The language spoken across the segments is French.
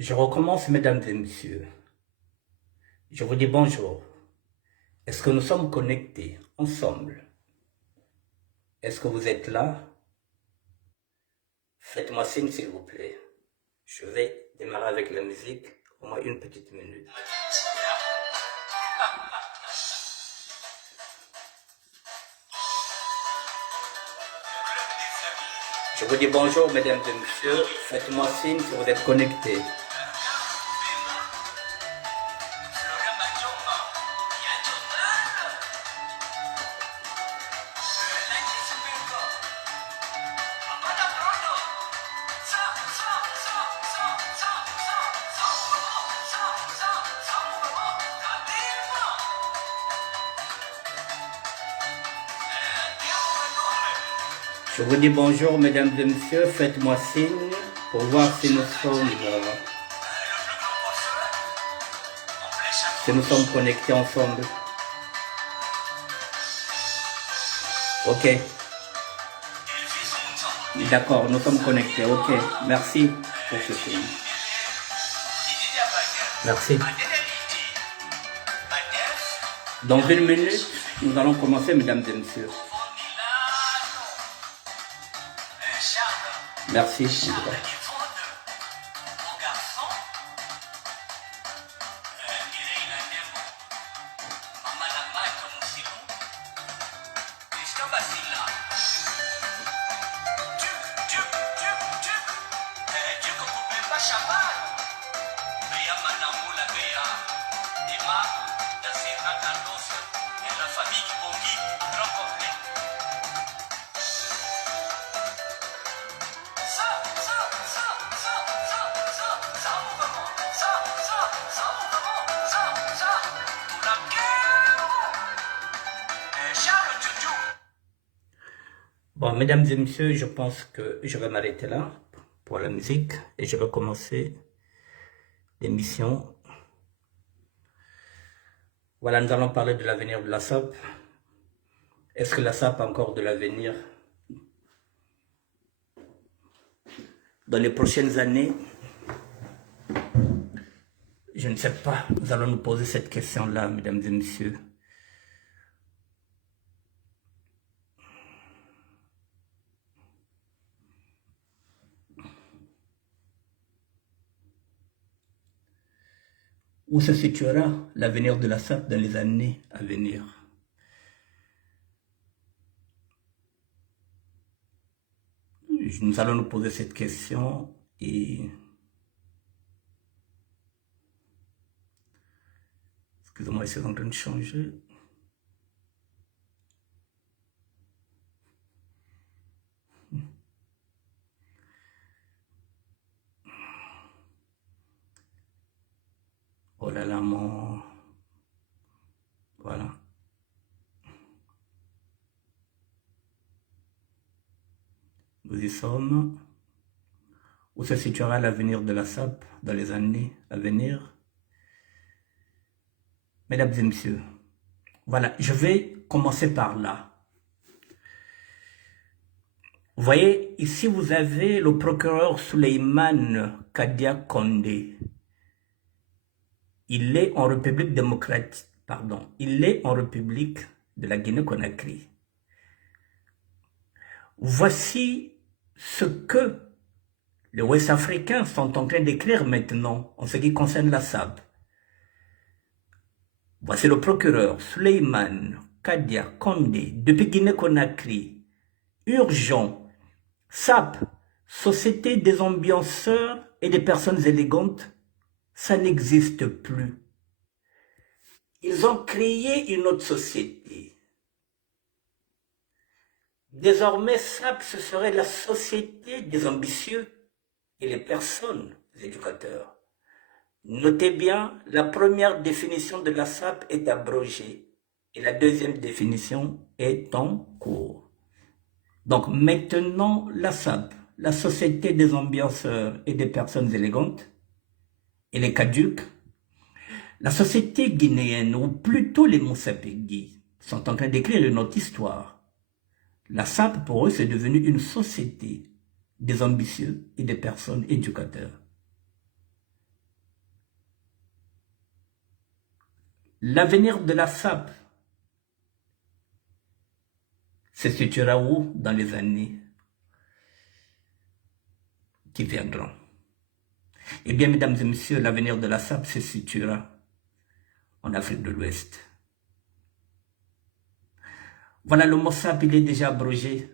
Je recommence, mesdames et messieurs. Je vous dis bonjour. Est-ce que nous sommes connectés ensemble? Est-ce que vous êtes là? Faites-moi signe, s'il vous plaît. Je vais démarrer avec la musique, au moins une petite minute. Je vous dis bonjour, mesdames et messieurs. Faites-moi signe si vous êtes connectés. Je vous dis bonjour, mesdames et messieurs. Faites-moi signe pour voir si nous sommes connectés ensemble. Ok. D'accord, nous sommes connectés. Ok, merci pour ce signe. Merci. Dans une minute, nous allons commencer, mesdames et messieurs. Merci. En tout cas. Bon, mesdames et messieurs, je pense que je vais m'arrêter là pour la musique et je vais commencer l'émission. Voilà, nous allons parler de l'avenir de la SAP. Est-ce que la SAP a encore de l'avenir dans les prochaines années? Je ne sais pas. Nous allons nous poser cette question-là, mesdames et messieurs. Où se situera l'avenir de la SAP dans les années à venir? Nous allons nous poser cette question et... Excusez-moi, c'est en train de changer. Oh là là, mon... Voilà. Nous y sommes. Où se situera l'avenir de la SAP dans les années à venir? Mesdames et messieurs, voilà, je vais commencer par là. Vous voyez, ici vous avez le procureur Souleymane Kadia Kondé. Il est en République démocratique, pardon, il est en République de la Guinée-Conakry. Voici ce que les Ouest-Africains sont en train d'écrire maintenant en ce qui concerne la SAP. Voici le procureur Souleymane Kadia Kondé depuis Guinée-Conakry. Urgent. SAP, Société des ambianceurs et des personnes élégantes, ça n'existe plus. Ils ont créé une autre société. Désormais, SAP, ce serait la société des ambitieux et les personnes éducateurs. Notez bien, la première définition de la SAP est abrogée et la deuxième définition est en cours. Donc maintenant, la SAP, la Société des ambianceurs et des personnes élégantes, elle est caduque. La société guinéenne, ou plutôt les Moussapegui, sont en train d'écrire une autre histoire. La SAP, pour eux, c'est devenu une société des ambitieux et des personnes éducateurs. L'avenir de la SAP se situera où dans les années qui viendront? Eh bien, mesdames et messieurs, l'avenir de la SAP se situera en Afrique de l'Ouest. Voilà, le mot SAP, il est déjà abrogé.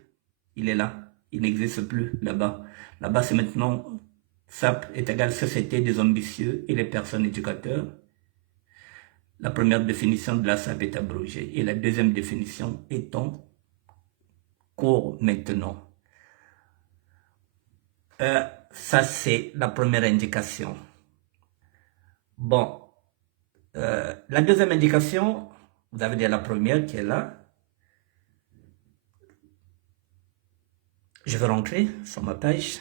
Il est là. Il n'existe plus là-bas. Là-bas, c'est maintenant SAP est égal Société des ambitieux et les personnes éducateurs. La première définition de la SAP est abrogée. Et la deuxième définition est en cours maintenant. Ça, c'est la première indication. Bon. La deuxième indication, vous avez déjà la première qui est là. Je vais rentrer sur ma page.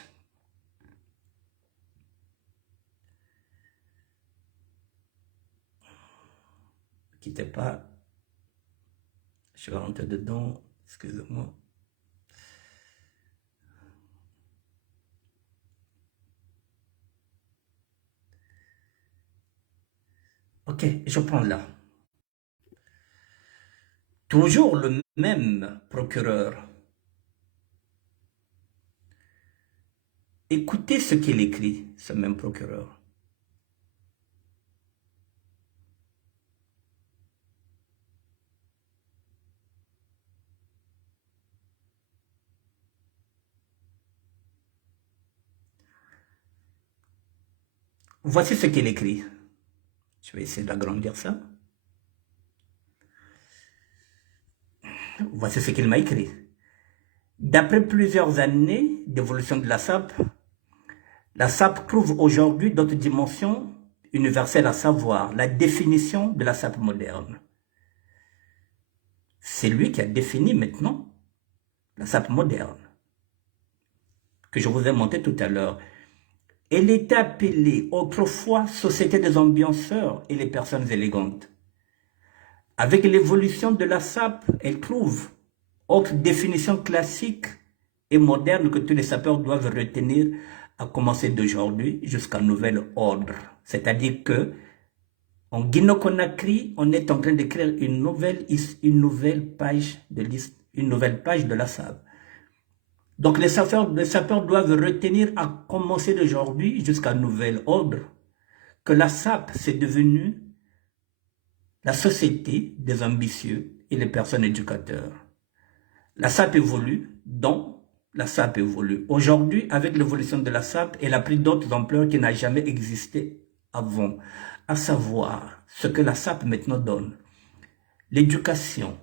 Ne quittez pas. Je vais rentrer dedans. Excusez-moi. Ok, je prends là. Toujours le même procureur. Écoutez ce qu'il écrit, ce même procureur. Voici ce qu'il écrit. Je vais essayer d'agrandir ça. Voici ce qu'il m'a écrit. D'après plusieurs années d'évolution de la SAP trouve aujourd'hui d'autres dimensions universelles, à savoir la définition de la SAP moderne. C'est lui qui a défini maintenant la SAP moderne, que je vous ai montré tout à l'heure. Elle était appelée autrefois Société des ambianceurs et les personnes élégantes. Avec l'évolution de la SAP, elle trouve autre définition classique et moderne que tous les sapeurs doivent retenir à commencer d'aujourd'hui jusqu'à nouvel ordre. C'est-à-dire que en Guinée-Conakry, on est en train d'écrire une nouvelle page de la SAP. Donc les sapeurs doivent retenir à commencer d'aujourd'hui jusqu'à nouvel ordre que la SAP, c'est devenu la société des ambitieux et les personnes éducateurs. La SAP évolue, donc la SAP évolue. Aujourd'hui, avec l'évolution de la SAP, elle a pris d'autres ampleurs qui n'ont jamais existé avant, à savoir ce que la SAP maintenant donne. L'éducation,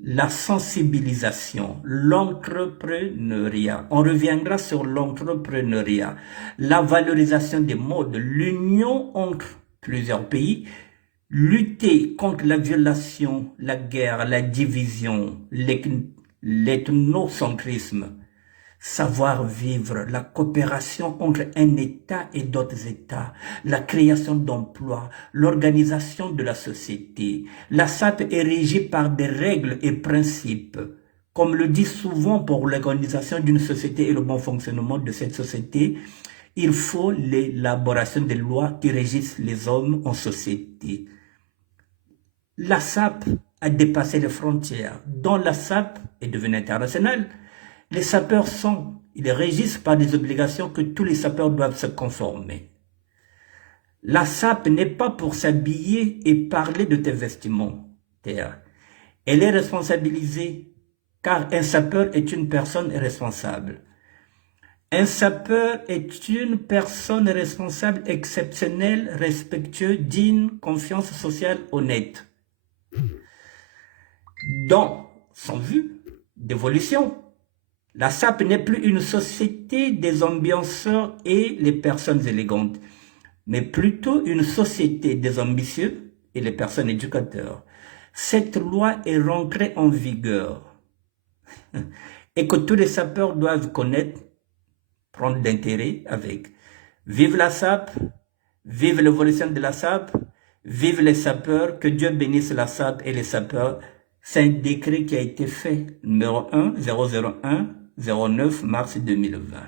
la sensibilisation, l'entrepreneuriat. On reviendra sur l'entrepreneuriat, la valorisation des modes, l'union entre plusieurs pays, lutter contre la violation, la guerre, la division, l'ethnocentrisme, savoir vivre, la coopération entre un État et d'autres États, la création d'emplois, l'organisation de la société. La SAP est régie par des règles et principes. Comme le dit souvent pour l'organisation d'une société et le bon fonctionnement de cette société, il faut l'élaboration des lois qui régissent les hommes en société. La SAP a dépassé les frontières, dont la SAP est devenue internationale. Les sapeurs ils régissent par des obligations que tous les sapeurs doivent se conformer. La SAP n'est pas pour s'habiller et parler de tes vestimentaires. Elle est responsabilisée car un sapeur est une personne responsable. Un sapeur est une personne responsable, exceptionnelle, respectueuse, digne, confiance sociale, honnête. Dans son vue d'évolution, la SAP n'est plus une société des ambianceurs et les personnes élégantes, mais plutôt une société des ambitieux et les personnes éducateurs. Cette loi est rentrée en vigueur et que tous les sapeurs doivent connaître, prendre d'intérêt avec. Vive la SAP, vive l'évolution de la SAP, vive les sapeurs, que Dieu bénisse la SAP et les sapeurs. C'est un décret qui a été fait, numéro 1, 001, 09 mars 2020.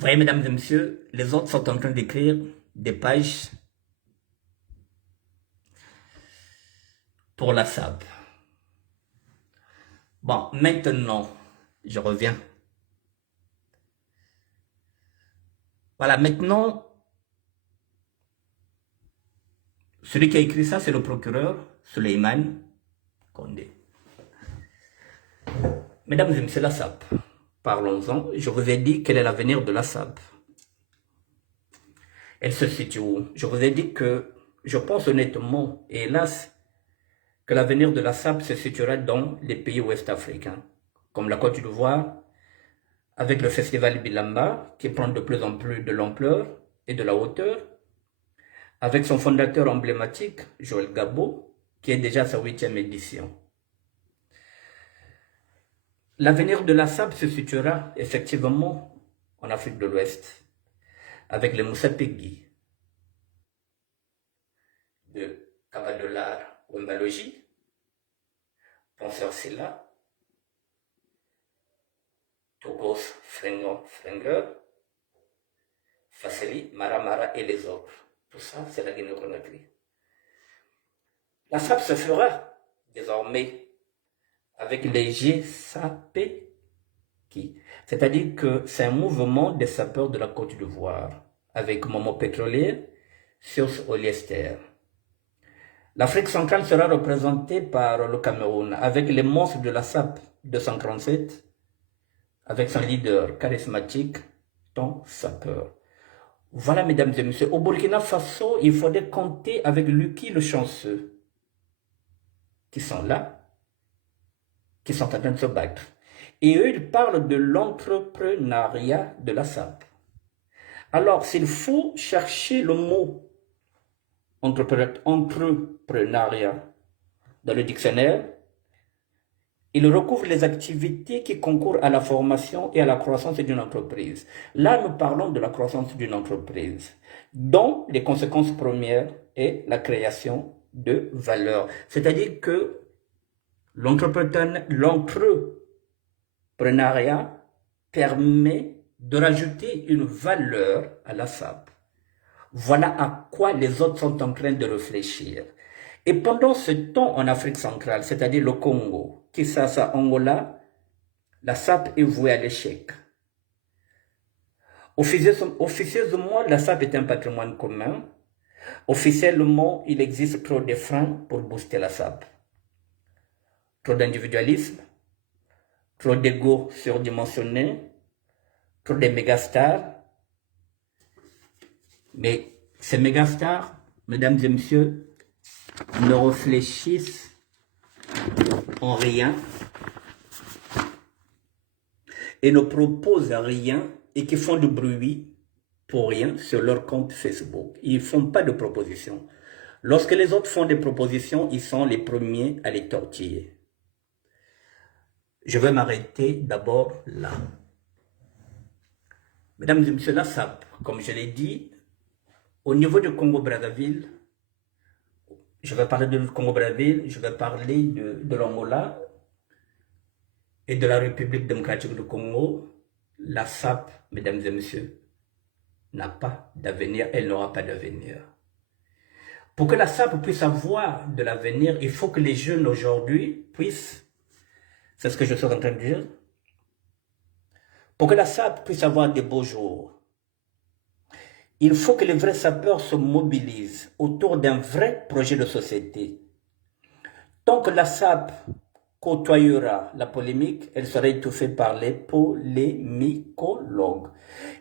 Vous voyez, mesdames et messieurs, les autres sont en train d'écrire des pages pour la SAP. Bon, maintenant, je reviens. Voilà, maintenant, celui qui a écrit ça, c'est le procureur Suleiman Condé. Mesdames et messieurs, la SAP, parlons-en. Je vous ai dit quel est l'avenir de la SAP. Elle se situe où? Je vous ai dit que je pense honnêtement, et hélas, que l'avenir de la SAP se situera dans les pays ouest-africains, comme la Côte d'Ivoire, avec le festival Bilamba, qui prend de plus en plus de l'ampleur et de la hauteur, avec son fondateur emblématique, Joël Gabo, qui est déjà à sa 8e édition. L'avenir de la SAP se situera effectivement en Afrique de l'Ouest, avec les Moussa Peggy de Kabadolar Wembalogi, Penseur Silla, Togos Frenger, Fasseli, Mara et les autres. Tout ça, c'est la Guinée-Conakry. La SAP se fera désormais avec les GSAP, c'est-à-dire que c'est un mouvement des sapeurs de la Côte d'Ivoire, avec Momo Pétrolier, Sios Oliester. L'Afrique centrale sera représentée par le Cameroun, avec les monstres de la SAP 237, avec son leader charismatique, Ton Sapeur. Voilà, mesdames et messieurs, au Burkina Faso, il faudrait compter avec Lucky le chanceux, qui sont là, qui sont en train de se battre. Et eux, ils parlent de l'entrepreneuriat de la SAP. Alors, s'il faut chercher le mot entrepreneuriat dans le dictionnaire, il recouvre les activités qui concourent à la formation et à la croissance d'une entreprise. Là, nous parlons de la croissance d'une entreprise, dont les conséquences premières est la création de valeur. C'est-à-dire que l'entrepreneuriat permet de rajouter une valeur à la SAP. Voilà à quoi les autres sont en train de réfléchir. Et pendant ce temps en Afrique centrale, c'est-à-dire le Congo, Kinshasa, Angola, la SAP est vouée à l'échec. Officieusement, la SAP est un patrimoine commun. Officiellement, il existe trop de freins pour booster la SAP. Trop d'individualisme, trop d'ego surdimensionné, trop de mégastars. Mais ces mégastars, mesdames et messieurs, ne réfléchissent en rien et ne proposent rien et qui font du bruit pour rien sur leur compte Facebook. Ils ne font pas de propositions. Lorsque les autres font des propositions, ils sont les premiers à les tortiller. Je vais m'arrêter d'abord là. Mesdames et messieurs, la SAP, comme je l'ai dit, au niveau du Congo-Brazzaville, je vais parler du Congo-Brazzaville, je vais parler de l'Angola et de la République démocratique du Congo. La SAP, mesdames et messieurs, n'a pas d'avenir, elle n'aura pas d'avenir. Pour que la SAP puisse avoir de l'avenir, il faut que les jeunes aujourd'hui puissent, c'est ce que je suis en train de dire, pour que la SAP puisse avoir des beaux jours, il faut que les vrais sapeurs se mobilisent autour d'un vrai projet de société. Tant que la SAP côtoyera la polémique, elle sera étouffée par les polémicologues.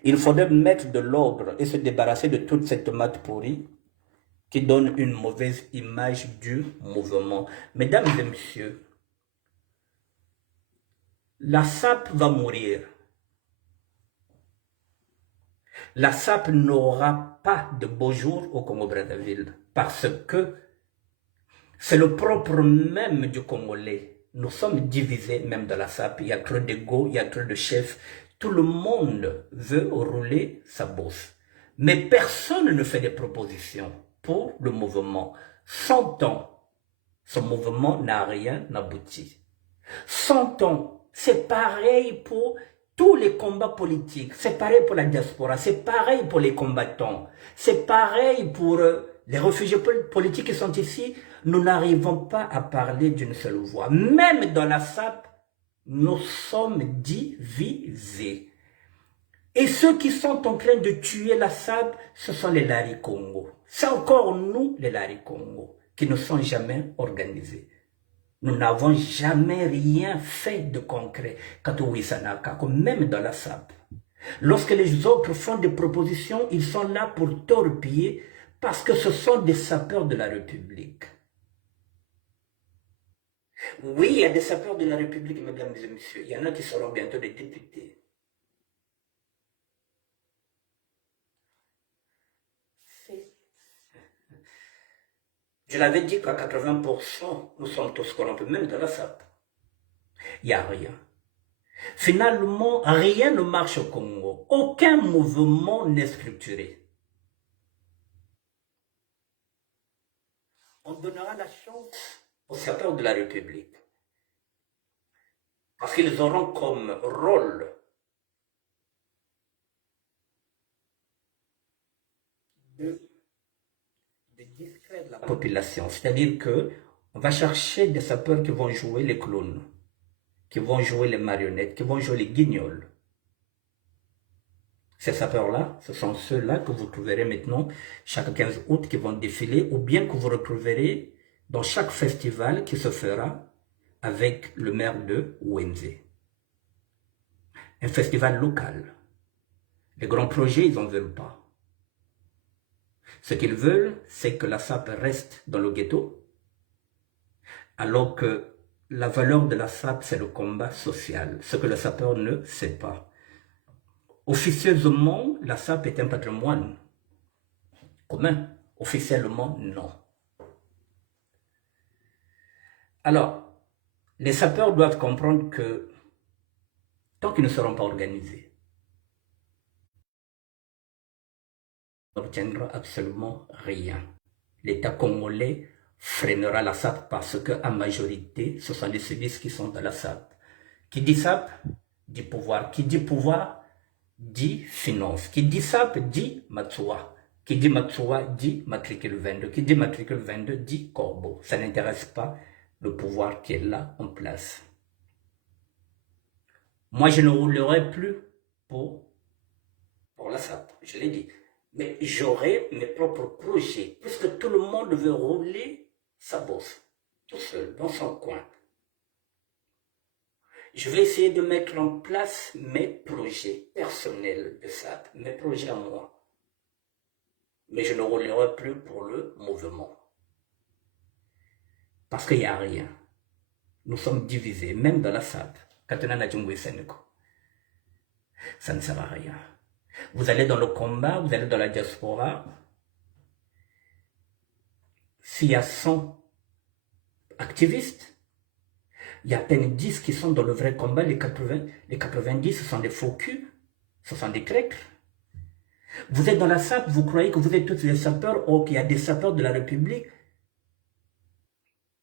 Il faudrait mettre de l'ordre et se débarrasser de toute cette matte pourrie qui donne une mauvaise image du mouvement. Mesdames et messieurs, la SAP va mourir. La SAP n'aura pas de beaux jours au Congo-Brazzaville parce que c'est le propre même du Congolais. Nous sommes divisés même dans la SAP. Il y a trop d'ego, il y a trop de chefs. Tout le monde veut rouler sa bosse. Mais personne ne fait des propositions pour le mouvement. 100 ans, ce mouvement n'a rien abouti. 100 ans, c'est pareil pour tous les combats politiques, c'est pareil pour la diaspora, c'est pareil pour les combattants, c'est pareil pour les réfugiés politiques qui sont ici. Nous n'arrivons pas à parler d'une seule voix. Même dans la SAP, nous sommes divisés. Et ceux qui sont en train de tuer la SAP, ce sont les Lari Congo. C'est encore nous, les Lari Congo, qui ne sont jamais organisés. Nous n'avons jamais rien fait de concret, même dans la SAP. Lorsque les autres font des propositions, ils sont là pour torpiller parce que ce sont des sapeurs de la République. Oui, il y a des sapeurs de la République, mesdames et messieurs. Il y en a qui seront bientôt des députés. Je l'avais dit qu'à 80%, nous sommes tous corrompus, même dans la SAP. Il n'y a rien. Finalement, rien ne marche au Congo. Aucun mouvement n'est structuré. On donnera la chance aux sapeurs de la République. Parce qu'ils auront comme rôle de distraire la population. C'est-à-dire que on va chercher des sapeurs qui vont jouer les clowns, qui vont jouer les marionnettes, qui vont jouer les guignols. Ces sapeurs-là, ce sont ceux-là que vous trouverez maintenant chaque 15 août qui vont défiler, ou bien que vous retrouverez dans chaque festival qui se fera avec le maire de Wenze. Un festival local. Les grands projets, ils n'en veulent pas. Ce qu'ils veulent, c'est que la SAP reste dans le ghetto, alors que la valeur de la SAP, c'est le combat social, ce que le sapeur ne sait pas. Officieusement, la SAP est un patrimoine commun. Officiellement, non. Alors, les sapeurs doivent comprendre que tant qu'ils ne seront pas organisés, on n'obtiendra absolument rien. L'État congolais freinera la SAP parce qu'en majorité, ce sont les services qui sont dans la SAP. Qui dit SAP, dit pouvoir. Qui dit pouvoir, dit finance. Qui dit SAP, dit Matsoua. Qui dit Matsoua, dit matricule 22. Qui dit matricule 22, dit Corbeau. Ça n'intéresse pas le pouvoir qui est là en place. Moi, je ne roulerai plus pour la SAP, je l'ai dit. Mais j'aurai mes propres projets, puisque tout le monde veut rouler sa bosse, tout seul, dans son coin. Je vais essayer de mettre en place mes projets personnels de SAP, mes projets à moi. Mais je ne roulerai plus pour le mouvement. Parce qu'il n'y a rien. Nous sommes divisés, même dans la SAP. Ça ne sert à rien. Vous allez dans le combat, vous allez dans la diaspora. S'il y a 100 activistes, il y a à peine 10 qui sont dans le vrai combat. Les 90, ce sont des faux culs, ce sont des traîtres. Vous êtes dans la SAP, vous croyez que vous êtes tous les sapeurs, or qu'il y a des sapeurs de la République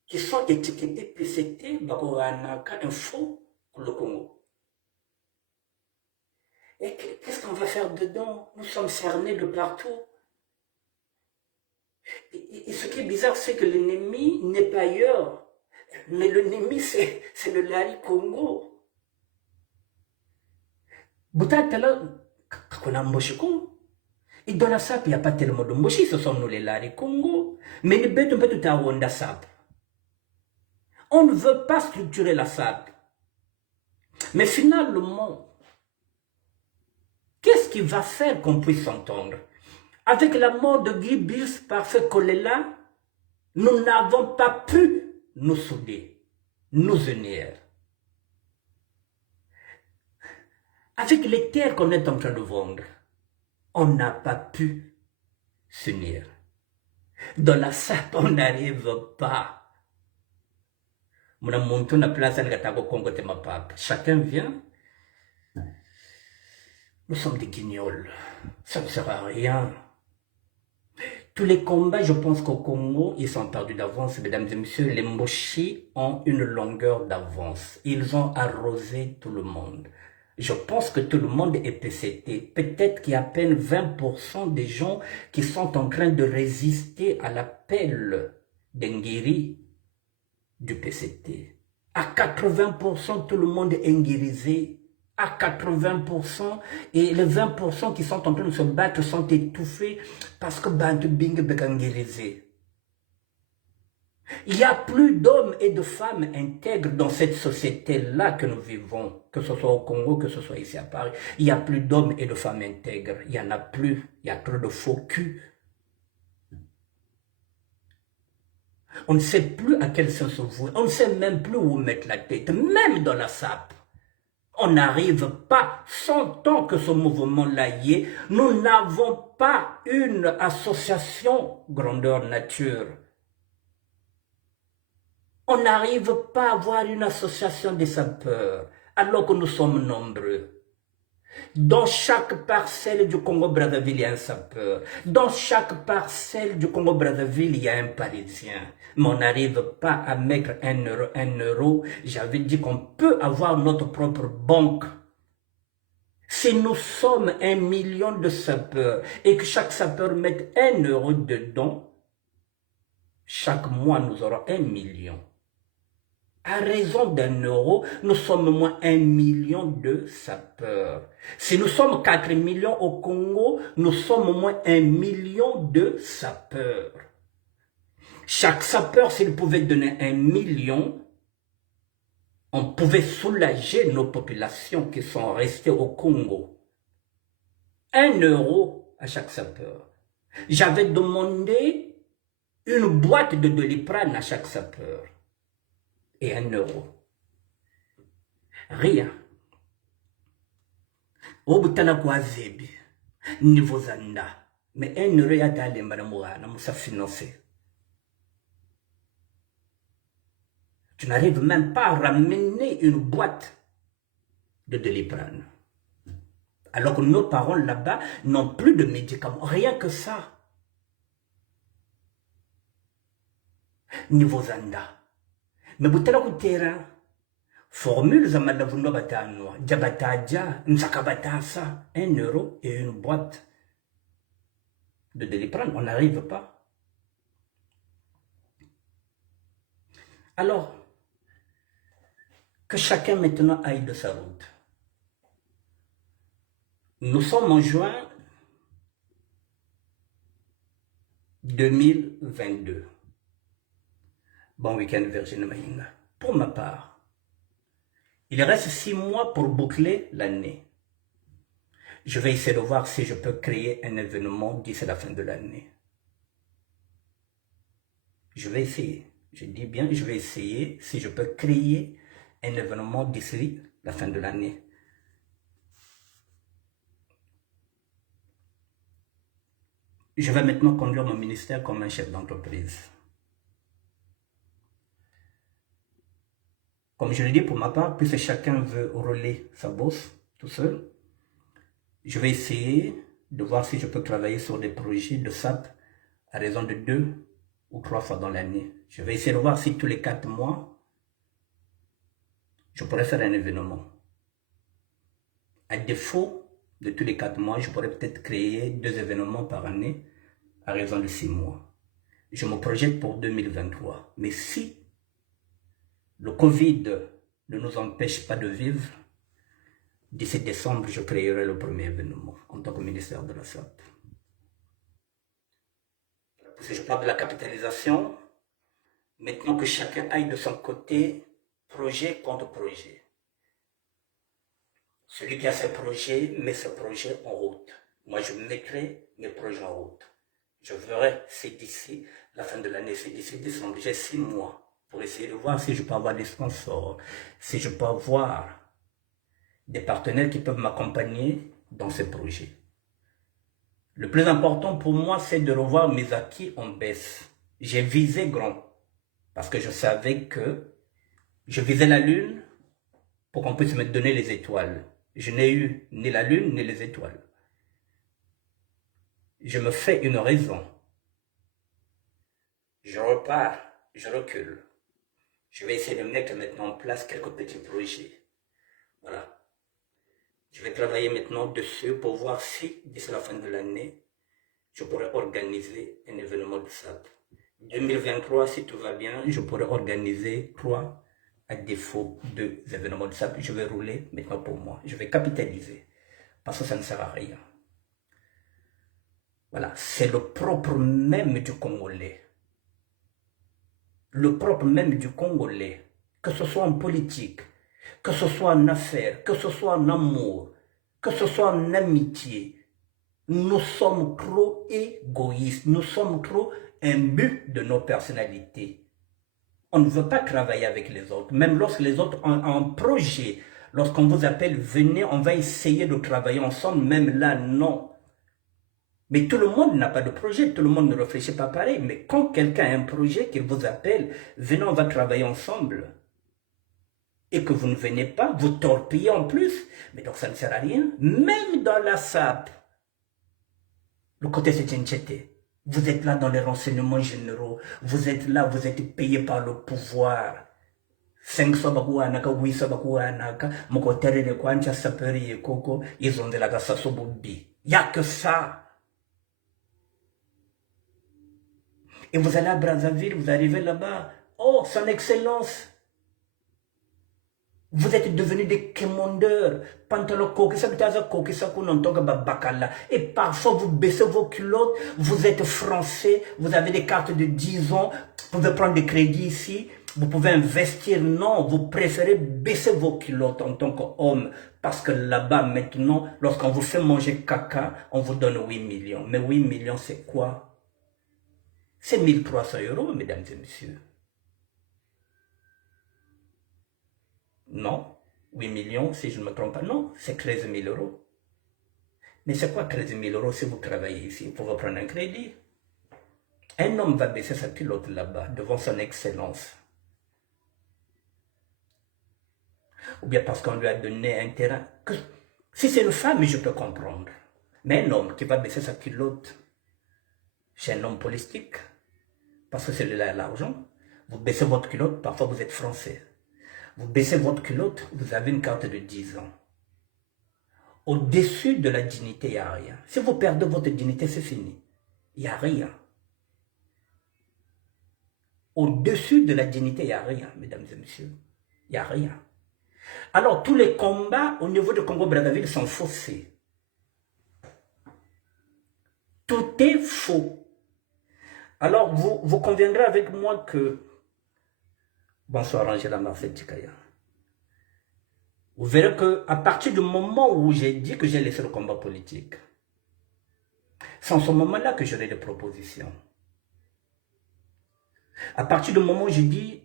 qui sont étiquetés PCT, Bakoranaka, Info, pour le Congo. Et qu'est-ce qu'on va faire dedans? Nous sommes cernés de partout. Et ce qui est bizarre, c'est que l'ennemi n'est pas ailleurs. Mais l'ennemi, c'est le Lari Congo. Boutatala, kakona mboshiko. Et dans la SAP, il n'y a pas tellement de mboshi, ce sont nous les Lari Congo. Mais les bêtes, on peut tout avoir dans la SAP. On ne veut pas structurer la SAP. Mais finalement, qu'est-ce qui va faire qu'on puisse s'entendre? Avec la mort de Guy Birs par ce collègue-là, nous n'avons pas pu nous souder, nous unir. Avec les terres qu'on est en train de vendre, on n'a pas pu s'unir. Dans la SAP, on n'arrive pas. Chacun vient. Nous sommes des guignols. Ça ne sert à rien. Tous les combats, je pense qu'au Congo, ils sont perdus d'avance, mesdames et messieurs. Les Mboshi ont une longueur d'avance. Ils ont arrosé tout le monde. Je pense que tout le monde est PCT. Peut-être qu'il y a à peine 20% des gens qui sont en train de résister à l'appel d'Engiri du PCT. À 80%, tout le monde est nguérisé. À 80%, et les 20% qui sont en train de se battre sont étouffés parce que Bantu Bing est. Il n'y a plus d'hommes et de femmes intègres dans cette société-là que nous vivons, que ce soit au Congo, que ce soit ici à Paris. Il n'y a plus d'hommes et de femmes intègres. Il n'y en a plus. Il y a trop de faux culs. On ne sait plus à quel sens se vouer. On ne sait même plus où mettre la tête, même dans la sape. On n'arrive pas, 100 ans que ce mouvement-là y est, nous n'avons pas une association grandeur nature. On n'arrive pas à avoir une association des sapeurs, alors que nous sommes nombreux. Dans chaque parcelle du Congo-Brazzaville, il y a un sapeur. Dans chaque parcelle du Congo-Brazzaville, il y a un Parisien. Mais on n'arrive pas à mettre un euro. J'avais dit qu'on peut avoir notre propre banque. Si nous sommes 1 million de sapeurs et que chaque sapeur mette 1 euro dedans, chaque mois nous aurons 1 million. À raison d'1 euro, nous sommes moins 1 million de sapeurs. Si nous sommes 4 millions au Congo, nous sommes moins 1 million de sapeurs. Chaque sapeur, s'il pouvait donner 1 million, on pouvait soulager nos populations qui sont restées au Congo. 1 euro à chaque sapeur. J'avais demandé une boîte de Doliprane à chaque sapeur. Et 1 euro. Rien. Au bout de quoi zébi, niveau zanda, mais 1 euro ya d'aller madame Moussa financé. Tu n'arrives même pas à ramener une boîte de Doliprane. Alors que nos parents là-bas n'ont plus de médicaments, rien que ça. Niveau zanda. Mais vous avez terrain. Formule Zamalavuno Batano, Jabataja, Nsakabatasa, 1 euro et une boîte de Doliprane. On n'arrive pas. Alors, que chacun maintenant aille de sa route. Nous sommes en juin 2022. Bon week-end, Virginie Maïnga. Pour ma part, il reste 6 mois pour boucler l'année. Je vais essayer de voir si je peux créer un événement d'ici la fin de l'année. Je vais essayer. Je dis bien, je vais essayer si je peux créer un événement d'ici la fin de l'année. Je vais maintenant conduire mon ministère comme un chef d'entreprise. Comme je le dis pour ma part, puisque chacun veut rouler sa bosse tout seul, je vais essayer de voir si je peux travailler sur des projets de SAP à raison de 2 ou 3 fois dans l'année. Je vais essayer de voir si tous les 4 mois, je pourrais faire un événement. À défaut de tous les 4 mois, je pourrais peut-être créer 2 événements par année à raison de 6 mois. Je me projette pour 2023. Mais si le Covid ne nous empêche pas de vivre, d'ici décembre, je créerai le premier événement en tant que ministère de la SAP. Si je parle de la capitalisation, maintenant que chacun aille de son côté, projet contre projet. Celui qui a ses projets met ses projets en route. Moi, je mettrai mes projets en route. Je verrai si d'ici la fin de l'année, si d'ici décembre, j'ai 6 mois pour essayer de voir si je peux avoir des sponsors, si je peux avoir des partenaires qui peuvent m'accompagner dans ces projets. Le plus important pour moi, c'est de revoir mes acquis en baisse. J'ai visé grand parce que je savais que je visais la lune pour qu'on puisse me donner les étoiles. Je n'ai eu ni la lune ni les étoiles. Je me fais une raison. Je repars, je recule. Je vais essayer de mettre maintenant en place quelques petits projets. Voilà. Je vais travailler maintenant dessus pour voir si, d'ici la fin de l'année, je pourrais organiser un événement de SAP. 2023, si tout va bien, je pourrais organiser 3 à défaut 2 événements de SAP. Je vais rouler maintenant pour moi. Je vais capitaliser parce que ça ne sert à rien. Voilà, c'est le propre même du Congolais. Le propre même du Congolais, que ce soit en politique, que ce soit en affaires, que ce soit en amour, que ce soit en amitié, nous sommes trop égoïstes, nous sommes trop imbus de nos personnalités. On ne veut pas travailler avec les autres, même lorsque les autres ont un projet, lorsqu'on vous appelle, venez, on va essayer de travailler ensemble, même là, non. Mais tout le monde n'a pas de projet, tout le monde ne réfléchit pas pareil. Mais quand quelqu'un a un projet, qu'il vous appelle, venez, on va travailler ensemble. Et que vous ne venez pas, vous torpillez en plus. Mais donc ça ne sert à rien. Même dans la SAP, le côté c'est Tchétché. Vous êtes là dans les renseignements généraux. Vous êtes là, vous êtes payé par le pouvoir. 500 bakuanaka, 800 bakuanaka, mokotere kwancha saperi et koko, ils ont de la gasasobobi. Il n'y a que ça. Et vous allez à Brazzaville, vous arrivez là-bas. Oh, son excellence. Vous êtes devenus des commandeurs. Pantalon kokisa, kokisa, bakala. Et parfois vous baissez vos culottes. Vous êtes français. Vous avez des cartes de 10 ans. Vous pouvez prendre des crédits ici. Vous pouvez investir. Non, vous préférez baisser vos culottes en tant qu'homme. Parce que là-bas, maintenant, lorsqu'on vous fait manger caca, on vous donne 8 millions. Mais 8 millions, c'est quoi? C'est 1300 €, mesdames et messieurs. Non, 8 millions, si je ne me trompe pas, non, c'est 13 000 €. Mais c'est quoi 13 000 € si vous travaillez ici? Vous pouvez prendre un crédit. Un homme va baisser sa culotte là-bas, devant son excellence. Ou bien parce qu'on lui a donné un terrain. Si c'est une femme, je peux comprendre. Mais un homme qui va baisser sa culotte chez un homme politique, parce que c'est là l'argent, vous baissez votre culotte, parfois vous êtes français. Vous baissez votre culotte, vous avez une carte de 10 ans. Au-dessus de la dignité, il n'y a rien. Si vous perdez votre dignité, c'est fini. Il n'y a rien. Au-dessus de la dignité, il n'y a rien, mesdames et messieurs. Il n'y a rien. Alors, tous les combats au niveau de Congo-Brazzaville sont faussés. Tout est faux. Alors, vous conviendrez avec moi que... Bonsoir, Angela Marcel Tikaya. Vous verrez qu'à partir du moment où j'ai dit que j'ai laissé le combat politique, c'est en ce moment-là que j'aurai des propositions. À partir du moment où j'ai dit,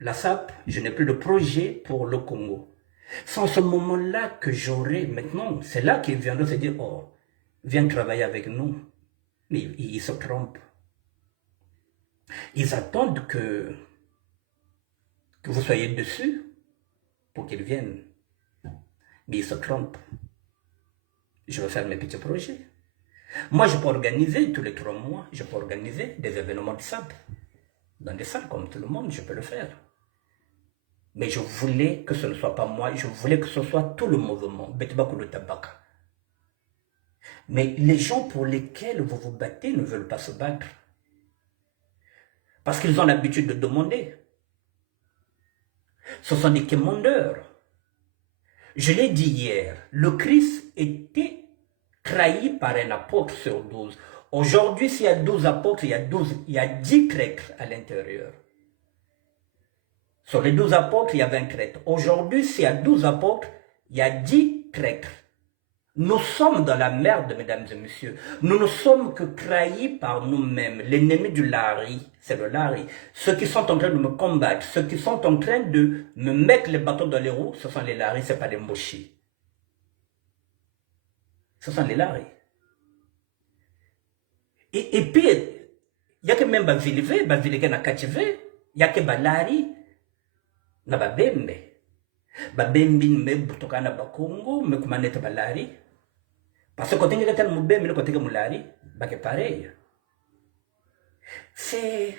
la SAP, je n'ai plus de projet pour le Congo. C'est en ce moment-là que j'aurai, maintenant, c'est là qu'ils viendront se dire, oh, viens travailler avec nous. Mais ils se trompent. Ils attendent que vous soyez dessus pour qu'ils viennent. Mais ils se trompent. Je vais faire mes petits projets. Moi, je peux organiser tous les 3 mois, je peux organiser des événements de SAP. Dans des salles comme tout le monde, je peux le faire. Mais je voulais que ce ne soit pas moi, je voulais que ce soit tout le mouvement. Betbakou de Tabaka. Mais les gens pour lesquels vous vous battez ne veulent pas se battre. Parce qu'ils ont l'habitude de demander. Ce sont des commandeurs. Je l'ai dit hier, le Christ était trahi par un apôtre sur 12. Aujourd'hui, s'il y a 12 apôtres, il y a 10 traîtres à l'intérieur. Sur les 12 apôtres, il y a 20 traîtres. Aujourd'hui, s'il y a 12 apôtres, il y a 10 traîtres. Nous sommes dans la merde, mesdames et messieurs. Nous ne sommes que trahis par nous-mêmes. L'ennemi du Lari, c'est le Lari. Ceux qui sont en train de me combattre, ceux qui sont en train de me mettre les bâtons dans les roues, ce sont les Lari, ce n'est pas les Moshi. Ce sont les Lari. Et puis, il y a que même Bavilive, Bavilive na Kachive, il y a que Balari, na Babembe. Babembe me butoka na Bakongo, me kumanete Balari. Parce que quand on est dans le Mubembe, quand on est dans le Mulari, c'est pareil. C'est...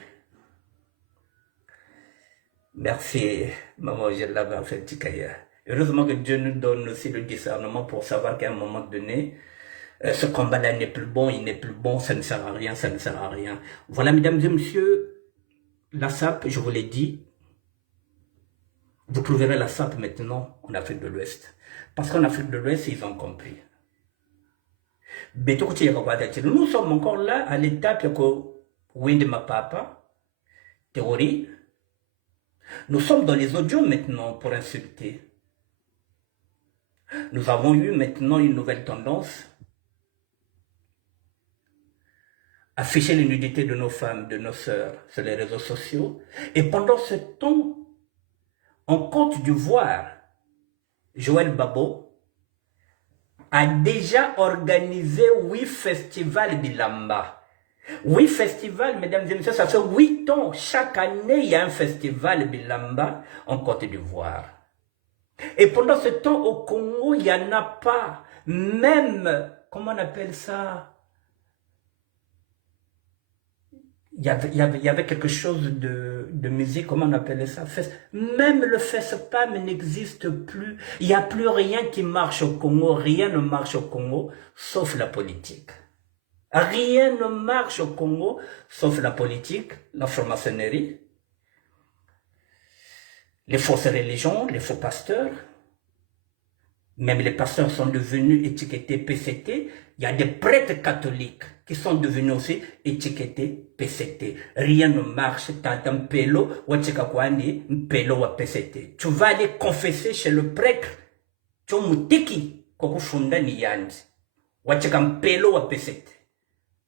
Merci, maman, je l'avais fait Tikaya. Heureusement que Dieu nous donne aussi le discernement pour savoir qu'à un moment donné, ce combat-là n'est plus bon, il n'est plus bon, ça ne sert à rien, ça ne sert à rien. Voilà, mesdames et messieurs, la SAP, je vous l'ai dit, vous trouverez la SAP maintenant en Afrique de l'Ouest. Parce qu'en Afrique de l'Ouest, ils ont compris. Nous sommes encore là à l'étape que Wind ma papa, théorie. Nous sommes dans les audios maintenant pour insulter. Nous avons eu maintenant une nouvelle tendance. Afficher les nudités de nos femmes, de nos sœurs sur les réseaux sociaux. Et pendant ce temps, en Côte d'Ivoire, Joël Babo a déjà organisé 8 festivals Bilamba. 8 festivals, mesdames et messieurs, ça fait 8 ans. Chaque année, il y a un festival Bilamba en Côte d'Ivoire. Et pendant ce temps, au Congo, il n'y en a pas. Même, comment on appelle ça? Il y avait quelque chose de musique, comment on appelait ça? Même le FESPAM n'existe plus. Il n'y a plus rien qui marche au Congo. Rien ne marche au Congo, sauf la politique. Rien ne marche au Congo, sauf la politique, la franc-maçonnerie, les fausses religions, les faux pasteurs. Même les pasteurs sont devenus étiquetés PCT. Il y a des prêtres catholiques qui sont devenus aussi étiquetés PCT. Rien ne marche. T'as pelo ou pelo ou PCT. Tu vas aller confesser chez le prêtre. Tu mutiki koko funda ni yandi. Pelo ou PCT.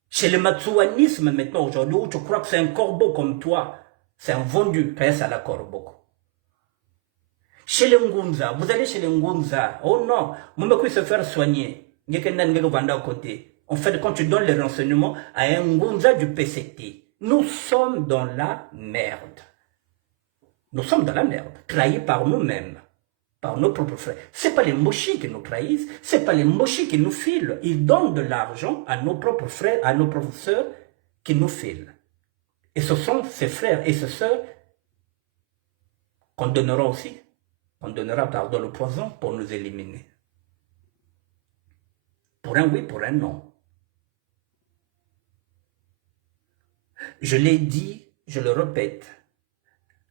Chez le matsouanisme maintenant aujourd'hui où tu crois que c'est un corbeau comme toi, c'est un vendu quand à la corbeau. Chez les Ngunza, vous allez chez les Ngunza. Oh non, mon mec se faire soigner. En fait, quand tu donnes les renseignements à un Ngunza du PCT, nous sommes dans la merde. Nous sommes dans la merde, trahis par nous-mêmes, par nos propres frères. Ce n'est pas les mochis qui nous trahissent, ce n'est pas les mochis qui nous filent. Ils donnent de l'argent à nos propres frères, à nos propres sœurs qui nous filent. Et ce sont ces frères et ces sœurs qu'on donnera aussi. On donnera pardon le poison pour nous éliminer. Pour un oui, pour un non. Je l'ai dit, je le répète.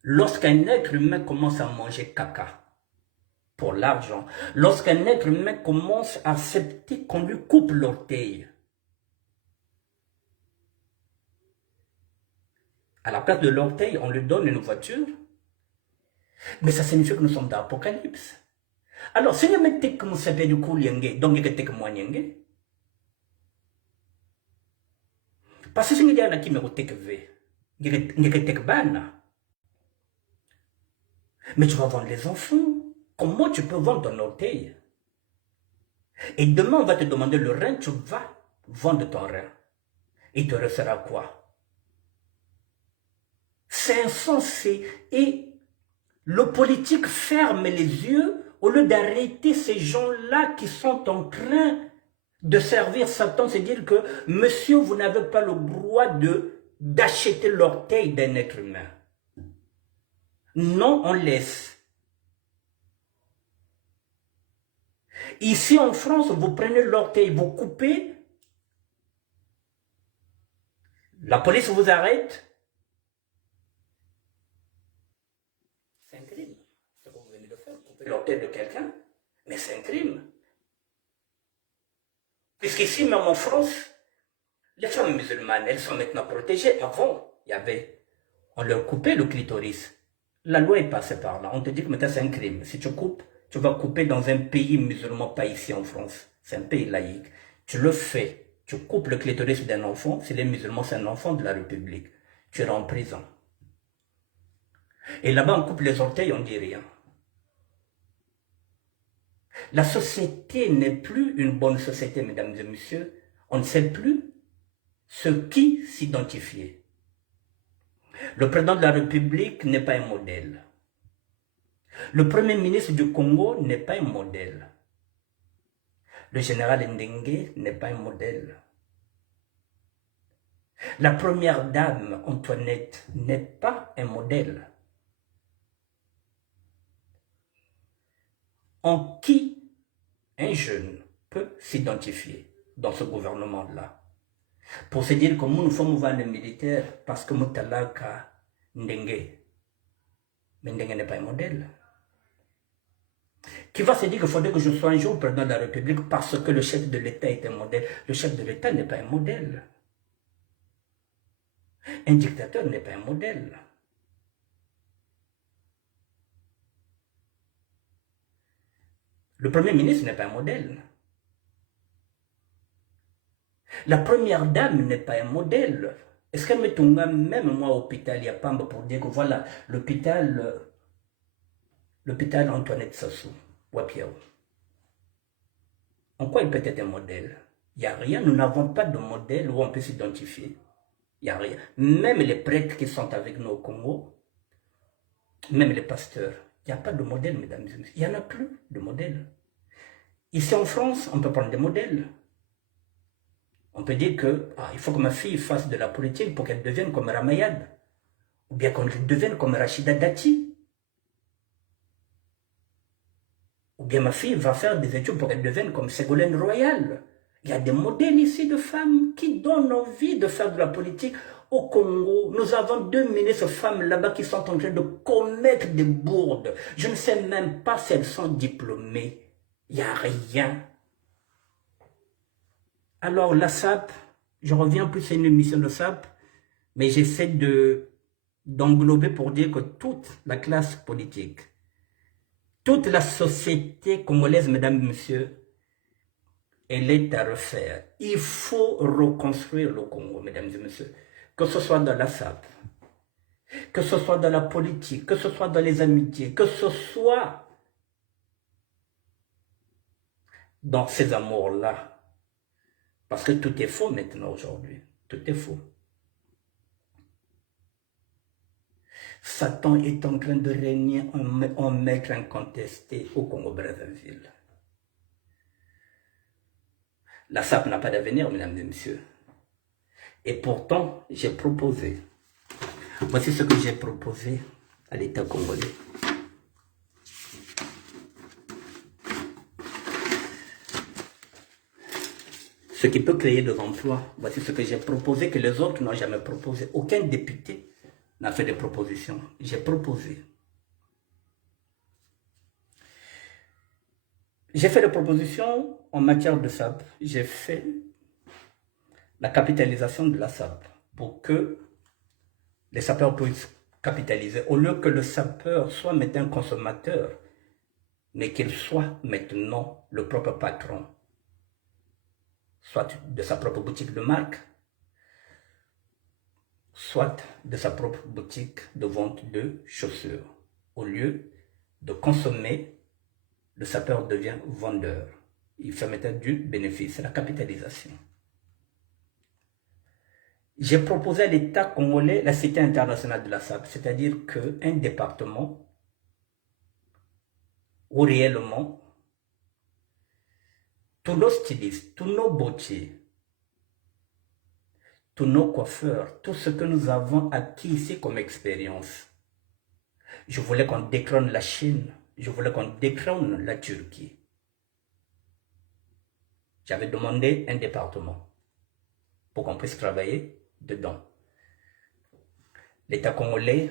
Lorsqu'un être humain commence à manger caca pour l'argent, lorsqu'un être humain commence à accepter qu'on lui coupe l'orteil, à la place de l'orteil, on lui donne une voiture, mais ça signifie que nous sommes dans l'Apocalypse. Alors, si nous mettons comme ça fait du coup, donc il y a moyen. Parce que si nous avons qui me mais tu vas vendre les enfants. Comment tu peux vendre ton orteil? Et demain, on va te demander le rein, tu vas vendre ton rein. Il te restera quoi? C'est insensé. Et le politique ferme les yeux au lieu d'arrêter ces gens-là qui sont en train de servir Satan. C'est dire que, monsieur, vous n'avez pas le droit d'acheter l'orteil d'un être humain. Non, on laisse. Ici en France, vous prenez l'orteil, vous coupez, la police vous arrête. C'est un crime. Ce que vous venez de faire, couper l'orteil de quelqu'un, mais c'est un crime. Puisqu'ici, même en France, les femmes musulmanes, elles sont maintenant protégées. Avant, on leur coupait le clitoris. La loi est passée par là. On te dit que maintenant c'est un crime. Si tu coupes, tu vas couper dans un pays musulman, pas ici en France. C'est un pays laïque. Tu le fais. Tu coupes le clitoris d'un enfant. Si les musulmans, c'est un enfant de la République. Tu iras en prison. Et là-bas, on coupe les orteils, on ne dit rien. La société n'est plus une bonne société, mesdames et messieurs. On ne sait plus ce qui s'identifier. Le président de la République n'est pas un modèle. Le premier ministre du Congo n'est pas un modèle. Le général Ndengue n'est pas un modèle. La première dame, Antoinette, n'est pas un modèle. en qui un jeune peut s'identifier dans ce gouvernement-là. Pour se dire que nous sommes les militaires parce que nous sommes Ndenge. Mais Ndenge n'est pas un modèle. Qui va se dire qu'il faudrait que je sois un jour président de la République parce que le chef de l'État est un modèle. Le chef de l'État n'est pas un modèle. Un dictateur n'est pas un modèle. Le Premier ministre n'est pas un modèle. La Première Dame n'est pas un modèle. Est-ce qu'elle me tombe même moi à l'hôpital, il y a Pamba pour dire que voilà, l'hôpital Antoinette Sassou, Wapiao. En quoi il peut être un modèle? Il n'y a rien, nous n'avons pas de modèle où on peut s'identifier. Il n'y a rien. Même les prêtres qui sont avec nous au Congo, même les pasteurs, il n'y a pas de modèle, mesdames et messieurs. Il n'y en a plus de modèle. Ici en France, on peut prendre des modèles. On peut dire que il faut que ma fille fasse de la politique pour qu'elle devienne comme Ramayad. Ou bien qu'elle devienne comme Rachida Dati. Ou bien ma fille va faire des études pour qu'elle devienne comme Ségolène Royal. Il y a des modèles ici de femmes qui donnent envie de faire de la politique. Au Congo, nous avons 2 ministres femmes là-bas qui sont en train de commettre des bourdes. Je ne sais même pas si elles sont diplômées. Il n'y a rien. Alors la SAP, je reviens plus à une émission de SAP, mais j'essaie d'englober pour dire que toute la classe politique, toute la société congolaise, mesdames et messieurs, elle est à refaire. Il faut reconstruire le Congo, mesdames et messieurs. Que ce soit dans la SAP, que ce soit dans la politique, que ce soit dans les amitiés, que ce soit dans ces amours-là. Parce que tout est faux maintenant aujourd'hui. Tout est faux. Satan est en train de régner en maître incontesté au Congo-Brazzaville. La SAP n'a pas d'avenir, mesdames et messieurs. Et pourtant, j'ai proposé. Voici ce que j'ai proposé à l'État congolais. Ce qui peut créer des emplois. Voici ce que j'ai proposé que les autres n'ont jamais proposé. Aucun député n'a fait de propositions. J'ai proposé. J'ai fait des propositions en matière de SAP. J'ai fait la capitalisation de la SAP pour que les sapeurs puissent capitaliser. Au lieu que le sapeur soit maintenant un consommateur, mais qu'il soit maintenant le propre patron. Soit de sa propre boutique de marque, soit de sa propre boutique de vente de chaussures. Au lieu de consommer, le sapeur devient vendeur. Il fait maintenant du bénéfice, la capitalisation. J'ai proposé à l'État congolais la Cité internationale de la SAP, c'est-à-dire qu'un département où réellement tous nos stylistes, tous nos bottiers, tous nos coiffeurs, tout ce que nous avons acquis ici comme expérience. Je voulais qu'on détrône la Chine, je voulais qu'on détrône la Turquie. J'avais demandé un département pour qu'on puisse travailler dedans. L'État congolais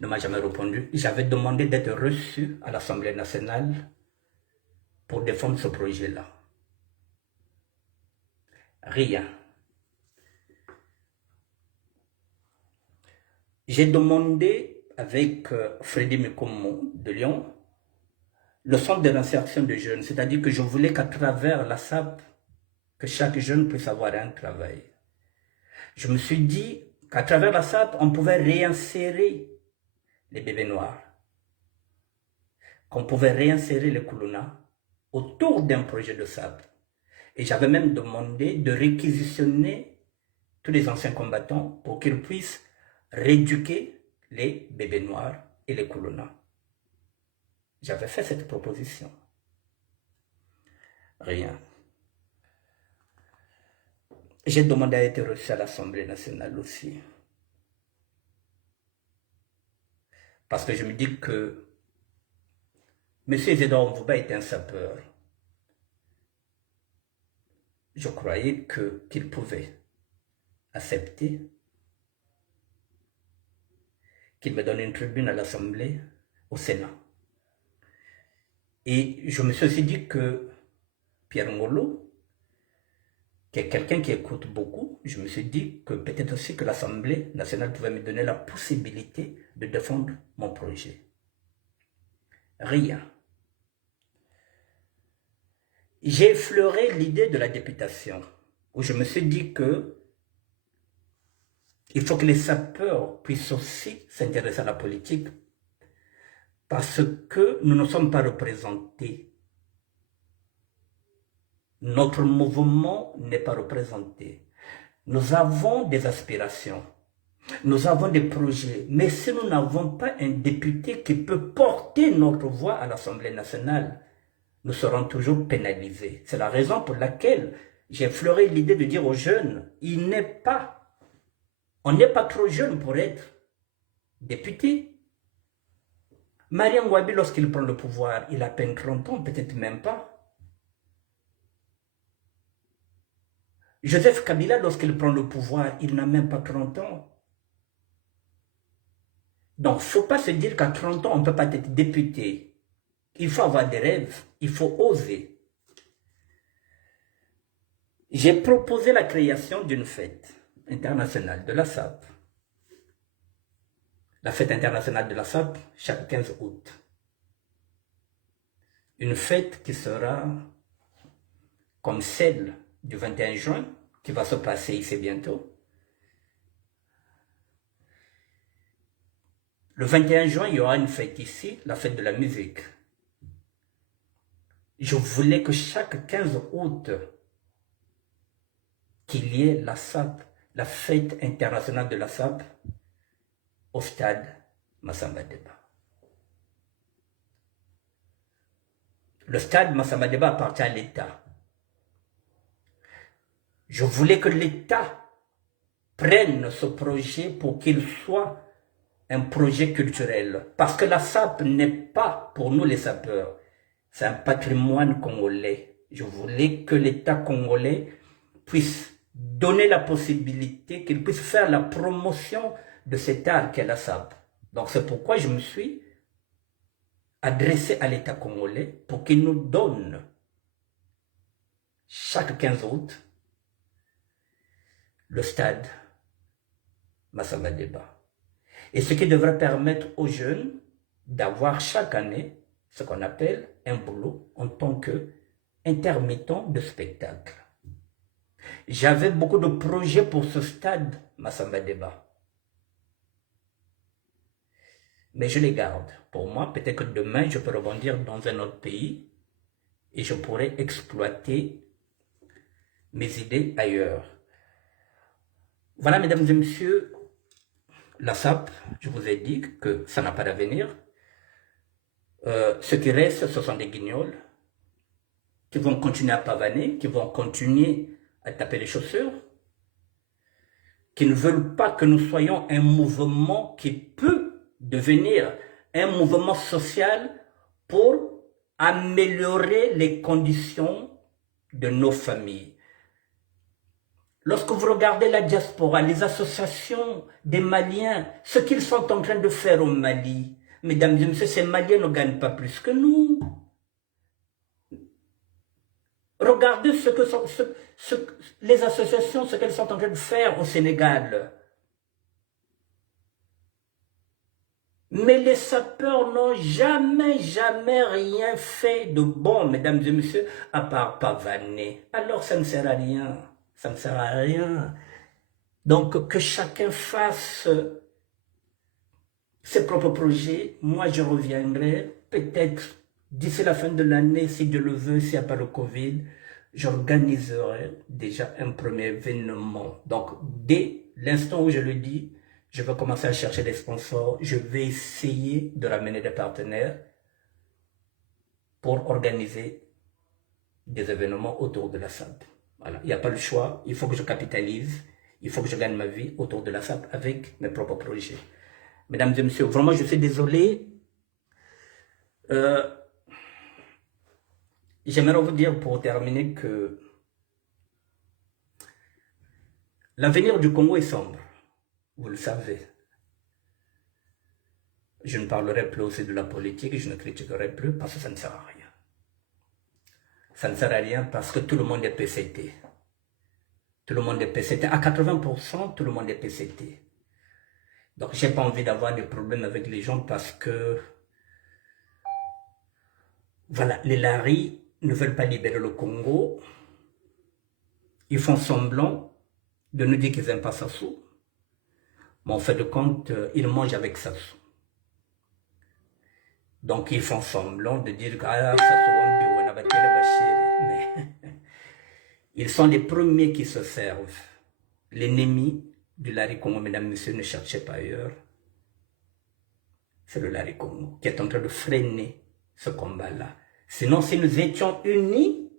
ne m'a jamais répondu. J'avais demandé d'être reçu à l'Assemblée nationale pour défendre ce projet-là. Rien. J'ai demandé avec Freddy Mikomo de Lyon le centre de l'insertion des jeunes, c'est-à-dire que je voulais qu'à travers la SAP, que chaque jeune puisse avoir un travail. Je me suis dit qu'à travers la SAP, on pouvait réinsérer les bébés noirs, qu'on pouvait réinsérer les Koulouna autour d'un projet de SAP. Et j'avais même demandé de réquisitionner tous les anciens combattants pour qu'ils puissent rééduquer les bébés noirs et les Koulouna. J'avais fait cette proposition. Rien. J'ai demandé à être reçu à l'Assemblée nationale aussi. Parce que je me dis que Monsieur Isidore Mvouba était un sapeur. Je croyais qu'il pouvait accepter qu'il me donne une tribune à l'Assemblée, au Sénat. Et je me suis aussi dit que Pierre Ngolo, qui est quelqu'un qui écoute beaucoup, je me suis dit que peut-être aussi que l'Assemblée nationale pouvait me donner la possibilité de défendre mon projet. Rien. J'ai effleuré l'idée de la députation, où je me suis dit que il faut que les sapeurs puissent aussi s'intéresser à la politique, parce que nous ne sommes pas représentés. Notre mouvement n'est pas représenté. Nous avons des aspirations, nous avons des projets, mais si nous n'avons pas un député qui peut porter notre voix à l'Assemblée nationale, nous serons toujours pénalisés. C'est la raison pour laquelle j'ai effleuré l'idée de dire aux jeunes, on n'est pas trop jeune pour être député. Mariam Ouabi, lorsqu'il prend le pouvoir, il a à peine 30 ans, peut-être même pas. Joseph Kabila, lorsqu'il prend le pouvoir, il n'a même pas 30 ans. Donc, il ne faut pas se dire qu'à 30 ans, on ne peut pas être député. Il faut avoir des rêves, il faut oser. J'ai proposé la création d'une fête internationale de la SAP. La fête internationale de la SAP, chaque 15 août. Une fête qui sera comme celle du 21 juin, qui va se passer ici bientôt. Le 21 juin, il y aura une fête ici, la fête de la musique. Je voulais que chaque 15 août, qu'il y ait la SAP, la fête internationale de la SAP, au stade Massamba Deba. Le stade Massamba Deba appartient à l'État. Je voulais que l'État prenne ce projet pour qu'il soit un projet culturel. Parce que la SAP n'est pas pour nous les sapeurs. C'est un patrimoine congolais. Je voulais que l'État congolais puisse donner la possibilité, qu'il puisse faire la promotion de cet art qu'est la SAP. Donc c'est pourquoi je me suis adressé à l'État congolais pour qu'il nous donne chaque 15 août le stade Massamba Deba. Et ce qui devrait permettre aux jeunes d'avoir chaque année ce qu'on appelle un boulot en tant qu'intermittent de spectacle. J'avais beaucoup de projets pour ce stade Massamba Deba. Mais je les garde pour moi. Peut-être que demain, je peux rebondir dans un autre pays et je pourrais exploiter mes idées ailleurs. Voilà, mesdames et messieurs, la SAP, je vous ai dit que ça n'a pas d'avenir. Ce qui reste, ce sont des guignols qui vont continuer à pavaner, qui vont continuer à taper les chaussures, qui ne veulent pas que nous soyons un mouvement qui peut devenir un mouvement social pour améliorer les conditions de nos familles. Lorsque vous regardez la diaspora, les associations des Maliens, ce qu'ils sont en train de faire au Mali, mesdames et messieurs, ces Maliens ne gagnent pas plus que nous. Regardez les associations, ce qu'elles sont en train de faire au Sénégal. Mais les sapeurs n'ont jamais rien fait de bon, mesdames et messieurs, à part pavaner. Alors ça ne sert à rien. Ça ne sert à rien. Donc que chacun fasse ses propres projets. Moi je reviendrai peut-être d'ici la fin de l'année, si Dieu le veut, s'il n'y a pas le Covid, j'organiserai déjà un premier événement. Donc dès l'instant où je le dis, je vais commencer à chercher des sponsors. Je vais essayer de ramener des partenaires pour organiser des événements autour de la SAP. Voilà. Il n'y a pas le choix. Il faut que je capitalise. Il faut que je gagne ma vie autour de la SAP avec mes propres projets. Mesdames et messieurs, vraiment, je suis désolé. J'aimerais vous dire pour terminer que l'avenir du Congo est sombre, vous le savez. Je ne parlerai plus aussi de la politique, je ne critiquerai plus parce que ça ne sert à rien. Ça ne sert à rien parce que tout le monde est PCT. Tout le monde est PCT. À 80%, tout le monde est PCT. Donc, j'ai pas envie d'avoir des problèmes avec les gens parce que, voilà, les Laris ne veulent pas libérer le Congo. Ils font semblant de nous dire qu'ils n'aiment pas Sassou. Mais en fait de compte, ils mangent avec Sassou. Donc, ils font semblant de dire que mais ils sont les premiers qui se servent. L'ennemi du Lari Congo, mesdames, messieurs, ne cherchez pas ailleurs. C'est le Lari Congo qui est en train de freiner ce combat-là. Sinon, si nous étions unis,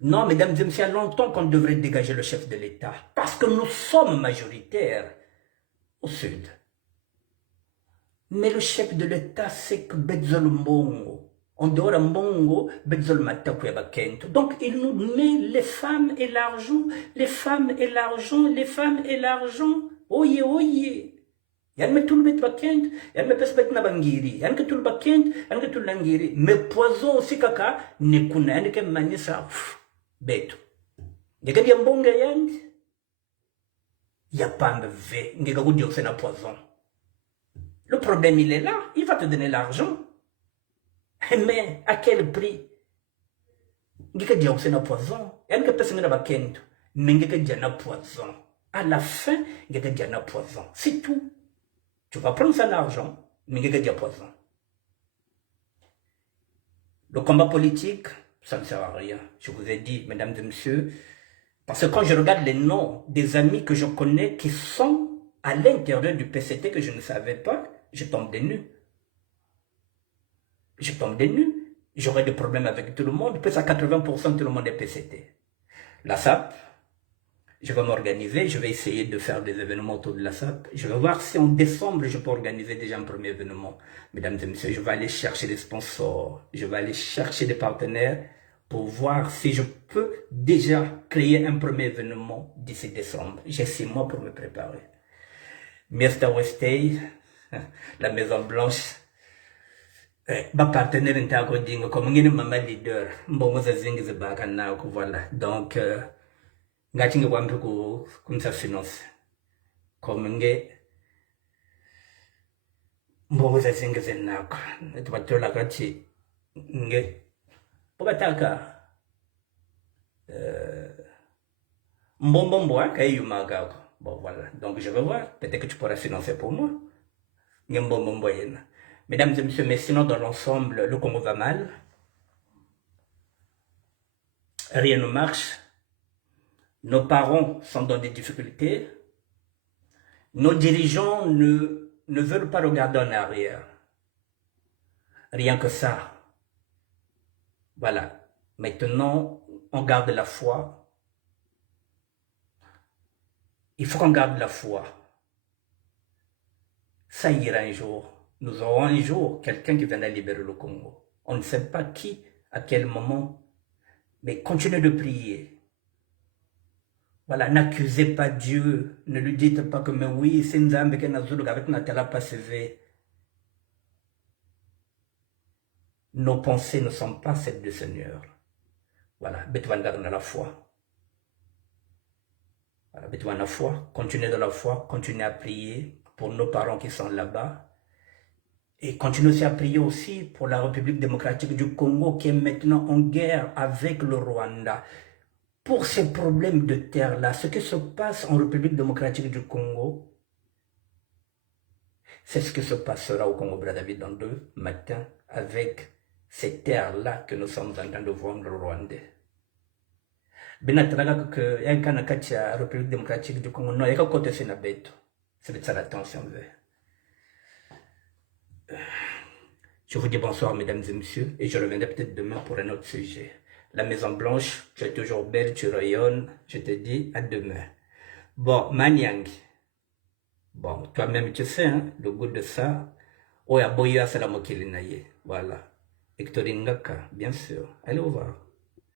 non, mesdames et messieurs, il y a longtemps qu'on devrait dégager le chef de l'État. Parce que nous sommes majoritaires au sud. Mais le chef de l'État, c'est que Betzol Mbongo. En dehors de Mbongo, Betzol Matakou Bakento. Donc, il nous met les femmes et l'argent, les femmes et l'argent, les femmes et l'argent. Oye, oye. Yann me tout le bet bakent, yann me pes bet na bangiri, yann que tout le bakent, yann que tout le langiri. Mais poison aussi kaka, ne kuna, yann que manisa, beto. Y'a bien bonga yann, y'a pas de ve, n'ga goût dire que c'est un poison. Le problème, il est là. Il va te donner l'argent. Mais à quel prix? Il va dire que c'est un poison. Il y a personne qui va dire mais il va dire que c'est un poison. À la fin, il va dire que c'est un poison. C'est tout. Tu vas prendre son argent, mais il va dire poison. Le combat politique, ça ne sert à rien. Je vous ai dit, mesdames et messieurs, parce que quand je regarde les noms des amis que je connais qui sont à l'intérieur du PCT que je ne savais pas, je tombe des nues. Je tombe des nues. J'aurai des problèmes avec tout le monde. Peut-être à 80% tout le monde est PCT. La SAP, je vais m'organiser. Je vais essayer de faire des événements autour de la SAP. Je vais voir si en décembre, je peux organiser déjà un premier événement. Mesdames et messieurs, je vais aller chercher des sponsors. Je vais aller chercher des partenaires pour voir si je peux déjà créer un premier événement d'ici décembre. J'ai 6 mois pour me préparer. Miesta Westay, la Maison Blanche, ma partenaire intako dingo comme ngene mama leader mbongo za zingi zibaka nako voilà donc ngathi ngikwambe ku kumsa finance comme nge mbongo za zingi zenako etibatola kathi nge bobataka mbombo akayuma kako bon voilà donc je vais voir peut-être que tu pourras financer pour moi nge mbombo yena. Mesdames et messieurs, mais sinon dans l'ensemble, le Congo va mal. Rien ne marche. Nos parents sont dans des difficultés. Nos dirigeants ne veulent pas regarder en arrière. Rien que ça. Voilà. Maintenant, on garde la foi. Il faut qu'on garde la foi. Ça ira un jour. Nous aurons un jour quelqu'un qui viendra libérer le Congo. On ne sait pas qui, à quel moment, mais continuez de prier. Voilà, n'accusez pas Dieu, ne lui dites pas que mais oui, c'est Nzambe qui n'a avec Natala pas CV. Nos pensées ne sont pas celles du Seigneur. Voilà, Betouandar dans la foi. Voilà, Betouandar dans la foi, continuez dans la foi, continuez à prier pour nos parents qui sont là-bas. Et continuez aussi à prier aussi pour la République démocratique du Congo qui est maintenant en guerre avec le Rwanda. Pour ces problèmes de terre-là, ce qui se passe en République démocratique du Congo, c'est ce qui se passera au Congo-Brazzaville dans 2 matins avec ces terres-là que nous sommes en train de voir le Rwandais. Benatraga que y a un canacati à la République démocratique du Congo, non, il y a qu'à côté de Beto. C'est ça l'attention. Je vous dis bonsoir, mesdames et messieurs, et je reviendrai peut-être demain pour un autre sujet. La Maison Blanche, tu es toujours belle, tu rayonnes, je te dis à demain. Bon, Manyang, bon, toi-même tu sais, hein, le goût de ça, Oya Boya Salamokilinaye, voilà. Hectorine Ngaka, bien sûr. Allez au revoir.